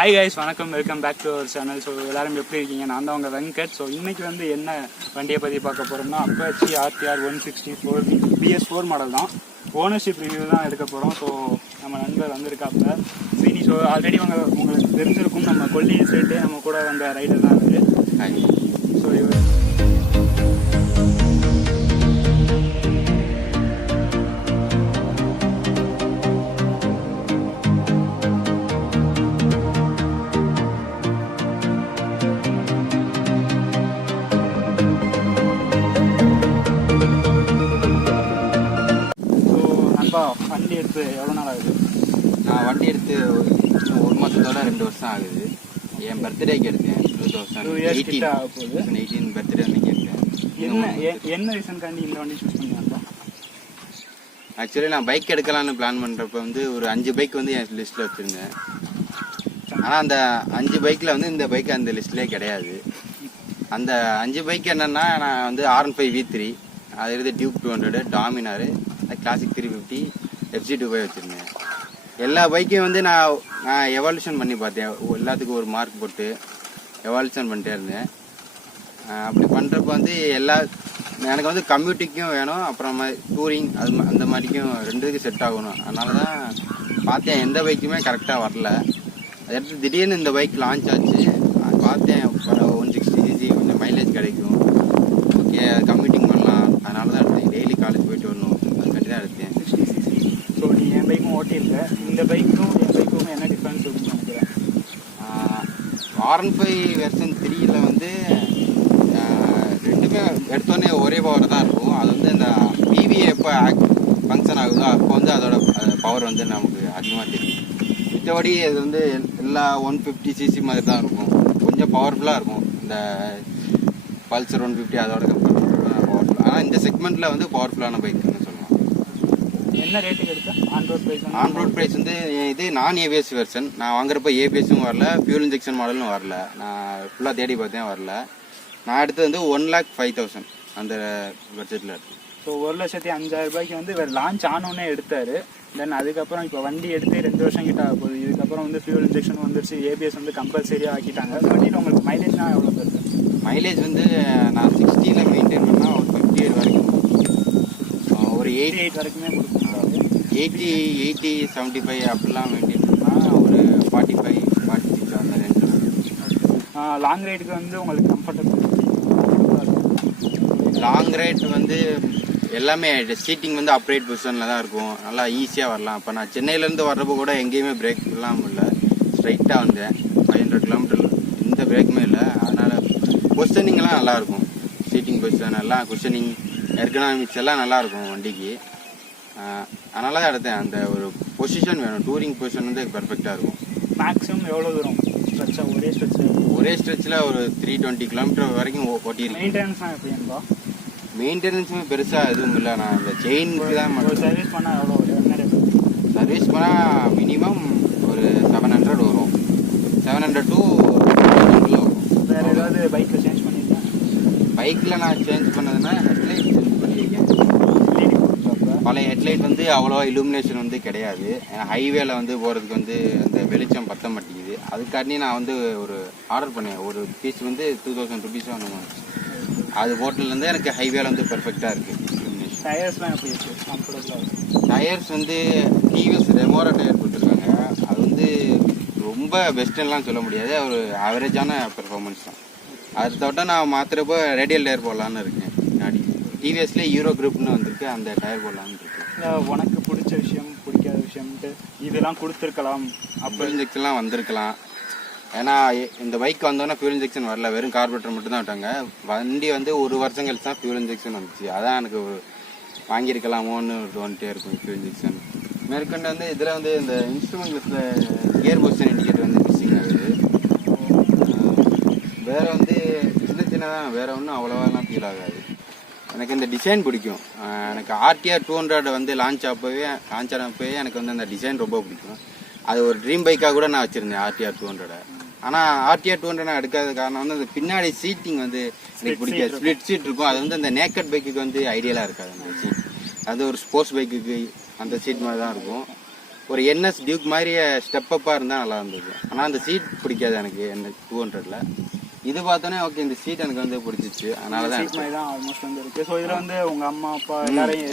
Hi guys, வணக்கம், welcome back to our channel. So எல்லாரும் எப்படி இருக்கீங்க? நான் தான் உங்கள் வெங்கட். ஸோ இன்றைக்கி வந்து என்ன வண்டியை பற்றி பார்க்க போகிறோம்னா அப்பாச்சி RTR 164 BS4 மாடல் தான். ஓனர்ஷிப் ரிவ்யூ தான் எடுக்க போகிறோம். ஸோ நம்ம நண்பர் வந்திருக்காப்புல ஸ்ரீனி. ஸோ ஆல்ரெடி உங்களுக்கு தெரிஞ்சிருக்கும், நம்ம கொல்லியை சேர்த்து நம்ம கூட வந்த ரைடர் தான் இருக்குது. ஸோ இவர் வண்டி எடுத்து எவ்வளோ நாள் ஆகுது? நான் வண்டி எடுத்து 1 மாதத்தோட 2 வருஷம் ஆகுது. என் பர்த்டேக்கு எடுத்தேன். 2018 பர்த்டே அன்னைக்கு எடுத்தேன். என்ன ரீசன்காண்டி இந்த வண்டி சூஸ் பண்ணீங்க? ஆக்சுவலி நான் பைக் எடுக்கலான்னு பிளான் பண்ணுறப்ப வந்து ஒரு 5 பைக் வந்து என் லிஸ்ட்டில் வச்சுருந்தேன். ஆனால் அந்த 5 பைக்கில் வந்து இந்த பைக் அந்த லிஸ்ட்லேயே கிடையாது. அந்த 5 பைக் என்னென்னா, நான் வந்து R15 V3, அது எடுத்து டியூப் 200, டாமினார், கிளாசிக் 350, FC25 வச்சுருந்தேன். எல்லா பைக்கையும் வந்து நான் எவால்யூஷன் பண்ணி பார்த்தேன். எல்லாத்துக்கும் ஒரு மார்க் போட்டு எவால்யூஷன் பண்ணிட்டே இருந்தேன். அப்படி பண்ணுறப்ப வந்து எனக்கு வந்து கம்யூட்டிக்கும் வேணும், அப்புறம் டூரிங் அந்த மாதிரிக்கும் ரெண்டுக்கும் செட் ஆகணும். அதனால தான் பார்த்தேன். எந்த பைக்குமே கரெக்டாக வரல. அடுத்து திடீர்னு இந்த பைக் லான்ச் ஆச்சு. பார்த்தேன் 160cc கொஞ்சம் மைலேஜ் கிடைக்கும், ஓகே கம்யூட்டிங் பண்ணலாம். அதனால தான் எடுத்தேன். டெய்லி காலேஜ் போயிட்டு வரணும், அதுக்காண்டி தான் எடுத்தேன். 60cc. ஸோ நீ என் பைக்கும் ஓட்டியிருக்கேன். இந்த பைக்கும் என் பைக்கும் என்ன டிஃப்ரென்ஸ் இருக்குன்னு நினைக்கிறேன்? R15 வெர்ஷன் 3ல வந்து ரெண்டுமே எடுத்தோடனே ஒரே பவர் தான் இருக்கும். அது வந்து இந்த PVA எப்போ ஃபங்க்ஷன் ஆகுதோ அப்போ வந்து அதோட பவர் வந்து நமக்கு அதிகமாக தெரியும். மித்தபடி அது வந்து எல்லா 150cc மாதிரி தான் இருக்கும். கொஞ்சம் பவர்ஃபுல்லாக இருக்கும். இந்த பல்சர் 150 அதோட கம்பேர் பவர்ஃபுல். ஆனால் இந்த செக்மெண்ட்டில் வந்து பவர்ஃபுல்லான பைக்குன்னு சொல்லலாம். என்ன ரேட்டுக்கு எடுத்தேன்? ஆன் ரோட் ப்ரைஸ் வந்து இது நான் ABS வெர்ஷன். நான் வாங்குறப்ப ABSும் வரல, ஃபியூல் இன்ஜெக்ஷன் மாடலும் வரல. நான் ஃபுல்லாக தேடி பார்த்தேன், வரல. நான் எடுத்தது வந்து 1,05,000 அந்த பட்ஜெட்டில் இருக்கு. ஸோ 1,05,000 வந்து இவர் லான்ச் ஆனோடனே எடுத்தார். தென் அதுக்கப்புறம் இப்போ வண்டி எடுத்து 2 வருஷம் கிட்ட ஆக போகுது. இதுக்கப்புறம் வந்து ஃபியூல் இன்ஜெக்ஷன் வந்துருச்சு, ABS வந்து கம்பல்சரியாக ஆக்கிட்டாங்க. அந்த வண்டியில் உங்களுக்கு மைலேஜ்னால் எவ்வளோ இருக்குது? மைலேஜ் வந்து நான் 60ல் மெயின்டைன் பண்ணால் ஒரு 58 வரைக்கும், ஒரு 88 வரைக்குமே கொடுக்கும். 80, 75 அப்படிலாம் மெயின்டைன் பண்ணால் ஒரு 45, 46 அந்த ரேஞ்சில். லாங் ரைடுக்கு வந்து உங்களுக்கு கம்ஃபர்டபுள்? லாங் ரைட் வந்து எல்லாமே சீட்டிங் வந்து அப்ரைட் பொசிஷனில் தான் இருக்கும். நல்லா ஈஸியாக வரலாம். இப்போ நான் சென்னையிலேருந்து வர்றப்போ கூட எங்கேயுமே பிரேக் இல்லாமல் இல்லை, ஸ்ட்ரைட்டாக வந்தேன். 500 கிலோமீட்டர் எந்த பிரேக்குமே இல்லை. அதனால் பொசிஷனிங்லாம் நல்லாயிருக்கும். சீட்டிங் பொசிஷன் எல்லாம், குஷனிங், எர்கனாமிக்ஸ் எல்லாம் நல்லாயிருக்கும் வண்டிக்கு. அதனால தான் எடுத்தேன். அந்த ஒரு பொசிஷன் வேணும், டூரிங் பொசிஷன் வந்து பெர்ஃபெக்டாக இருக்கும். மேக்ஸிமம் எவ்வளோ தூரம் ஸ்ட்ரெச்சாக? ஒரே ஸ்ட்ரெச்சில் ஒரு 320 கிலோமீட்டர் வரைக்கும் ஓட்டியிருக்கேன். மெயின்டெனன்ஸ்லாம் எப்படின்பா? மெயின்டெனன்ஸுமே பெருசாக எதுவும் இல்லை. நான் இந்த செயினுக்கு தான் சர்வீஸ் பண்ணால் எவ்வளோ வரும்? சர்வீஸ் பண்ணால் மினிமம் ஒரு 700 வரும். 700 to 1000 வரும். வேறு ஏதாவது பைக்கில் சேஞ்ச் பண்ணியிருக்கேன்? பைக்கில் நான் சேஞ்ச் பண்ணதுன்னா ஹெட்லைட் சேஞ்ச் பண்ணியிருக்கேன். பழைய ஹெட்லைட் வந்து அவ்வளோவா இலுமினேஷன் வந்து கிடையாது. ஹைவேல வந்து போகிறதுக்கு வந்து அந்த வெளிச்சம் பற்ற மாட்டேங்குது. அதுக்காண்டி நான் வந்து ஒரு ஆர்டர் பண்ணேன். ஒரு பீஸ் வந்து 2000 ருபீஸ் வாங்குவேன். அது போட்டதுலேருந்து எனக்கு ஹைவேல வந்து பெர்ஃபெக்டாக இருக்குது. டயர்ஸ்லாம் எப்படி இருக்குது? கம்ஃபர்டபுளாக? டயர்ஸ் வந்து TVS ரெமோரா டயர் கொடுத்துருக்காங்க. அது வந்து ரொம்ப பெஸ்ட்டுலாம் சொல்ல முடியாது, ஒரு ஆவரேஜான பெர்ஃபார்மன்ஸ் தான். அதை தவிர நான் மாத்திரப்போ ரேடியல் டயர் போடலான்னு இருக்கேன். முன்னாடி TVSல யூரோ குரூப்னு வந்திருக்கு, அந்த டயர் போடலான்னு இருக்கு. உனக்கு பிடிச்ச விஷயம், பிடிக்காத விஷயம்ட்டு இதெல்லாம் கொடுத்துருக்கலாம். ஃபியூல் இன்ஜெக்ஷன்லாம் வந்திருக்கலாம். ஏன்னா இந்த பைக் வந்தோன்னா ஃபியூல் இன்ஜெக்ஷன் வரல, வெறும் கார்பரேட்டர் மட்டும் தான் விட்டாங்க. வண்டி வந்து 1 வருஷம் கழிச்சு தான் ஃபியூல் இன்ஜெக்ஷன் வந்துச்சு. அதான் எனக்கு வாங்கியிருக்கலாமோன்னு தோணிட்டே இருக்கும் ஃபியூல் இன்ஜெக்ஷன். மேற்கொண்டு வந்து இதில் வந்து இந்த இன்ஸ்ட்ருமெண்ட் லிஸ்ட்டில் கியர் பொசிஷன் இண்டிகேட்டர் வந்து மிஸ்ஸிங் ஆகுது. வேறு வந்து சின்னதாக வேறு ஒன்றும் அவ்வளோவாலாம் ஃபீல் ஆகாது. எனக்கு இந்த டிசைன் பிடிக்கும். எனக்கு RTR 200 வந்து லான்ச் ஆனப்போவே எனக்கு வந்து அந்த டிசைன் ரொம்ப பிடிக்கும். அது ஒரு ட்ரீம் பைக்காக கூட நான் வச்சுருந்தேன் RTR 200. ஆனால் RTR 200 நான் எடுக்காத காரணம் வந்து அந்த பின்னாடி சீட்டிங் வந்து எனக்கு பிடிக்காது. ஸ்பிளிட் சீட் இருக்கும். அது வந்து அந்த நேக்கட் பைக்குக்கு வந்து ஐடியலாக இருக்காது அந்த சீட். அது ஒரு ஸ்போர்ட்ஸ் பைக்குக்கு அந்த சீட் மாதிரி தான் இருக்கும். ஒரு என்எஸ் டியூக் மாதிரி ஸ்டெப் அப்பாக இருந்தால் நல்லா இருந்தது. ஆனால் அந்த சீட் பிடிக்காது எனக்கு என்ன 200ல். இது பார்த்தோன்னே ஓகே இந்த சீட் எனக்கு வந்து பிடிச்சிச்சு, அதனால தான் சீட் மாதிரி தான் ஆல்மோஸ்ட் வந்து இருக்குது. ஸோ இதில் வந்து உங்கள் அம்மா அப்பா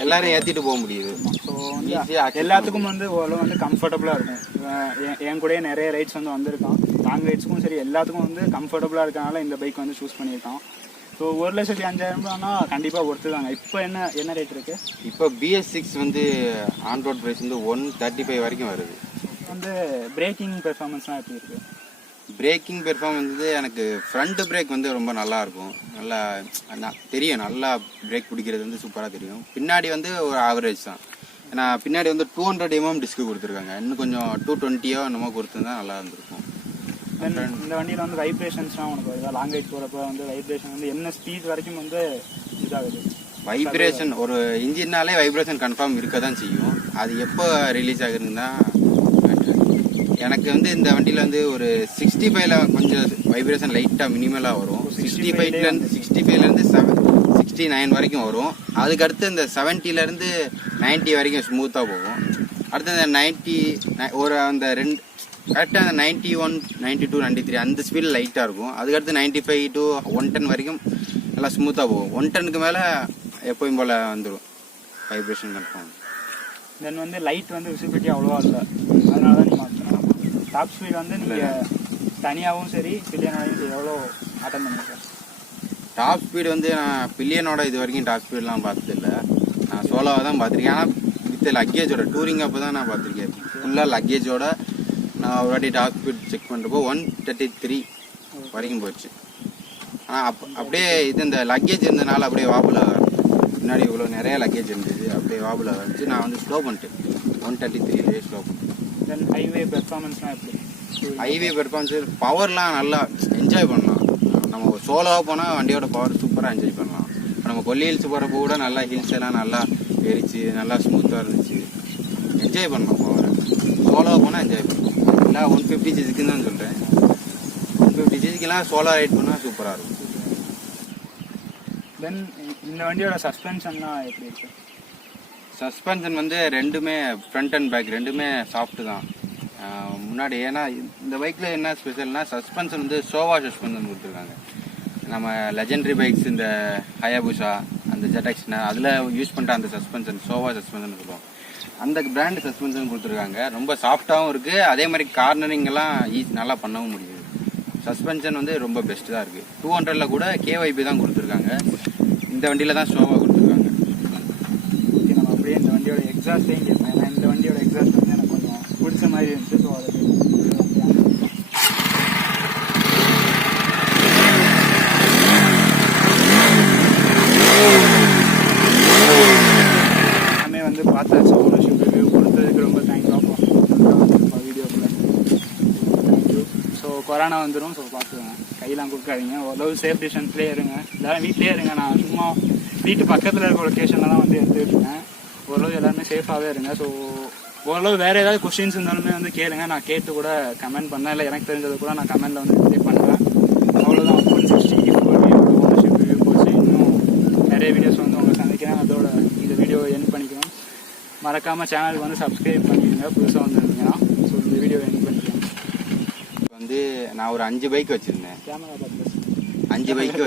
எல்லாரையும் ஏற்றிட்டு போக முடியுது. ஸோ எல்லாத்துக்கும் வந்து ஓரளவு வந்து கம்ஃபர்டபுளாக இருக்கும். என் கூடயே நிறைய ரைட்ஸ் வந்து வந்திருக்கான். லாங் ரைட்ஸுக்கும் சரி எல்லாத்துக்கும் வந்து கம்ஃபர்டபுளாக இருக்கனால இந்த பைக் வந்து சூஸ் பண்ணியிருக்கான். ஸோ 1,05,000 கண்டிப்பாக ஒருத்துதாங்க. இப்போ என்ன ரேட் இருக்குது? இப்போ BS6 வந்து ஆன் ரோட் ப்ரைஸ் வந்து 135 வரைக்கும் வருது. வந்து பிரேக்கிங் பெர்ஃபார்மன்ஸ்லாம் எப்படி இருக்குது? பிரேக்கிங் பெர்ஃபார்மன்ஸ் வந்து எனக்கு ஃப்ரண்ட் பிரேக் வந்து ரொம்ப நல்லா இருக்கும். நல்லா தெரியும், நல்லா பிரேக் பிடிக்கிறது வந்து சூப்பராக தெரியும். பின்னாடி வந்து ஒரு ஆவரேஜ் தான். ஏன்னா பின்னாடி வந்து 200 mm டிஸ்க்கு கொடுத்துருக்காங்க. இன்னும் கொஞ்சம் 220 என்னமோ கொடுத்துருந்தா நல்லா இருந்திருக்கும். இந்த வண்டியில் வந்து வைப்ரேஷன்ஸ்லாம் உனக்கு வருதா? லாங் ரைட் போகிறப்ப வந்து வைப்ரேஷன் வந்து என்ன ஸ்பீட் வரைக்கும் வந்து இதாகுது? வைப்ரேஷன் ஒரு இன்ஜின்னாலே வைப்ரேஷன் கன்ஃபார்ம் இருக்க தான் செய்யும். அது எப்போ ரிலீஸ் ஆகுதுன்னா எனக்கு வந்து இந்த வண்டியில் வந்து ஒரு 65ல் கொஞ்சம் வைப்ரேஷன் லைட்டாக மினிமலாக வரும். 65லேருந்து 69 வரைக்கும் வரும். அதுக்கடுத்து இந்த 70லேருந்து 90 வரைக்கும் ஸ்மூத்தாக போகும். அடுத்து இந்த 90 ஒரு அந்த ரெண்டு கரெக்டாக அந்த 91, 92, 93 அந்த ஸ்பீடில் லைட்டாக இருக்கும். அதுக்கடுத்து 95 to 110 வரைக்கும் நல்லா ஸ்மூத்தாக போகும். 110க்கு மேலே எப்போயும் போல் வந்துடும் வைப்ரேஷன் கன்ஃபார்ம். தென் வந்து லைட் வந்து விசிபிலிட்டி அவ்வளோவா இல்லை, அதனால தான் நீ மாற்றணும். டாப் ஸ்பீட் வந்து நீங்கள் தனியாகவும் சரி பில்லியனோடையும் சரி எவ்வளோ அட்டன் பண்ணிருக்கேன்? டாப் ஸ்பீடு வந்து நான் பில்லியனோட இது வரைக்கும் டாப் ஸ்பீட்லாம் பார்த்ததில்லை. நான் சோலோவாக தான் பார்த்துருக்கேன். ஆனால் வித் லக்கேஜோட டூரிங் அப்போ தான் நான் பார்த்துருக்கேன். ஃபுல்லாக லக்கேஜோட நான் ஒரு வாட்டி டாப் ஸ்பீட் செக் பண்ணுறப்போ 133 வரைக்கும் போச்சு. ஆனால் அப்படியே இது இந்த லக்கேஜ் இருந்ததுனால அப்படியே வாபுல முன்னாடி இவ்வளோ நிறைய லக்கேஜ் இருந்தது, அப்படியே வாபுல வந்துச்சு. நான் வந்து ஸ்லோ பண்ணிட்டேன், 133 ஸ்லோ பண்ணிட்டேன். தென் ஹைவே பெர்ஃபார்மன்ஸ்லாம் எப்படி? ஹைவே பெர்ஃபார்மன்ஸ் பவர்லாம் நல்லா என்ஜாய் பண்ணலாம். நம்ம சோலோவாக போனால் வண்டியோட பவர் சூப்பராக என்ஜாய் பண்ணலாம். இப்போ நம்ம கொல்லி ஹில்ஸ் போகிறப்ப கூட நல்லா ஹில்ஸ் எல்லாம் நல்லா எரிச்சு நல்லா ஸ்மூத்தாக இருந்துச்சு. என்ஜாய் பண்ணலாம் பவர். சோலோவாக போனால் என்ஜாய் பண்ணலாம். இல்லை 150 சிசிக்குன்னு தான் சொல்கிறேன். 150 சிசிக்கெல்லாம் சோலோ ரைட் பண்ணால் சூப்பராக இருக்கும். தென் இந்த வண்டியோட சஸ்பென்ஷன்லாம் எப்படி இருக்குது? சஸ்பென்ஷன் வந்து ரெண்டுமே ஃப்ரண்ட் அண்ட் பேக் ரெண்டுமே சாஃப்ட்டு தான். முன்னாடி ஏன்னா இந்த பைக்கில் என்ன ஸ்பெஷல்னா சஸ்பென்ஷன் வந்து சோவா சஸ்பென்ஷன் கொடுத்துருக்காங்க. நம்ம லெஜெண்டரி பைக்ஸ் இந்த ஹயாபுஷா அந்த ஜெட்எக்ஸ்னா அதில் யூஸ் பண்ணுற அந்த சஸ்பென்ஷன் சோவா சஸ்பென்ஷன் சொல்லுவோம். அந்த பிராண்டு சஸ்பென்ஷன் கொடுத்துருக்காங்க. ரொம்ப சாஃப்டாகவும் இருக்குது, அதே மாதிரி கார்னரிங்கெல்லாம் நல்லா பண்ணவும் முடியுது. சஸ்பென்ஷன் வந்து ரொம்ப பெஸ்ட்டு தான் இருக்குது. 200ல் கூட KYB தான் கொடுத்துருக்காங்க. இந்த வண்டியில் தான் சோவா கொடுத்துருக்காங்க. ஓகே, நம்ம அப்படியே இந்த வண்டியோட எக்ஸாஸ்ட்டையும் கேட்பேன். ஏன்னா இந்த வண்டியோட எக்ஸாஸ்ட் வந்து எனக்கு கொஞ்சம் பிடிச்ச மாதிரி இருந்துச்சு. ஸோ அதை எல்லாமே வந்து பார்த்தாச்சு. ஓனர்ஷிப் ரிவ்யூ கொடுத்ததுக்கு ரொம்ப தேங்க்ஸ் ஆகும் வீடியோக்குள்ள. தேங்க்யூ. ஸோ கொரோனா வந்துடும், ஸோ பார்த்துக்கோங்க, கையெல்லாம் கொடுக்காதீங்க. ஓரளவு சேஃப் டிஸ்டன்ஸ்லேயே இருங்க. எல்லாரும் வீட்லேயே இருங்க. நான் சும்மா வீட்டு பக்கத்தில் இருக்க லொக்கேஷனில் தான் வந்து எடுத்துக்கிட்டு இருக்கேன். ஓரளவு எல்லாருமே சேஃபாகவே இருங்க. ஸோ ஓரளவு வேறு ஏதாவது கொஸ்டின்ஸ் இருந்தாலுமே வந்து கேளுங்க. நான் கேட்டு கூட கமெண்ட் பண்ணேன், இல்லை எனக்கு தெரிஞ்சது கூட நான் கமெண்ட்டில் வந்து ரிப்ளை பண்ணுறேன். அவ்வளோதான். 160 ஓனர்ஷிப் ரிவ்யூ போச்சு. இன்னும் நிறைய வீடியோஸ் வந்து உங்களை சந்திக்கிறேன். அதோட இந்த வீடியோ என் பண்ணிக்கிறோம். மறக்காமல் சேனலுக்கு வந்து சப்ஸ்கிரைப் பண்ணிடுங்க புதுசாக வந்துருந்தீங்கன்னா. ஸோ இந்த வீடியோ என் பண்ணிக்கிறேன். வந்து நான் ஒரு 5 பைக் வச்சுருந்தேன். கேமரா பார்த்து 5 பைக்கு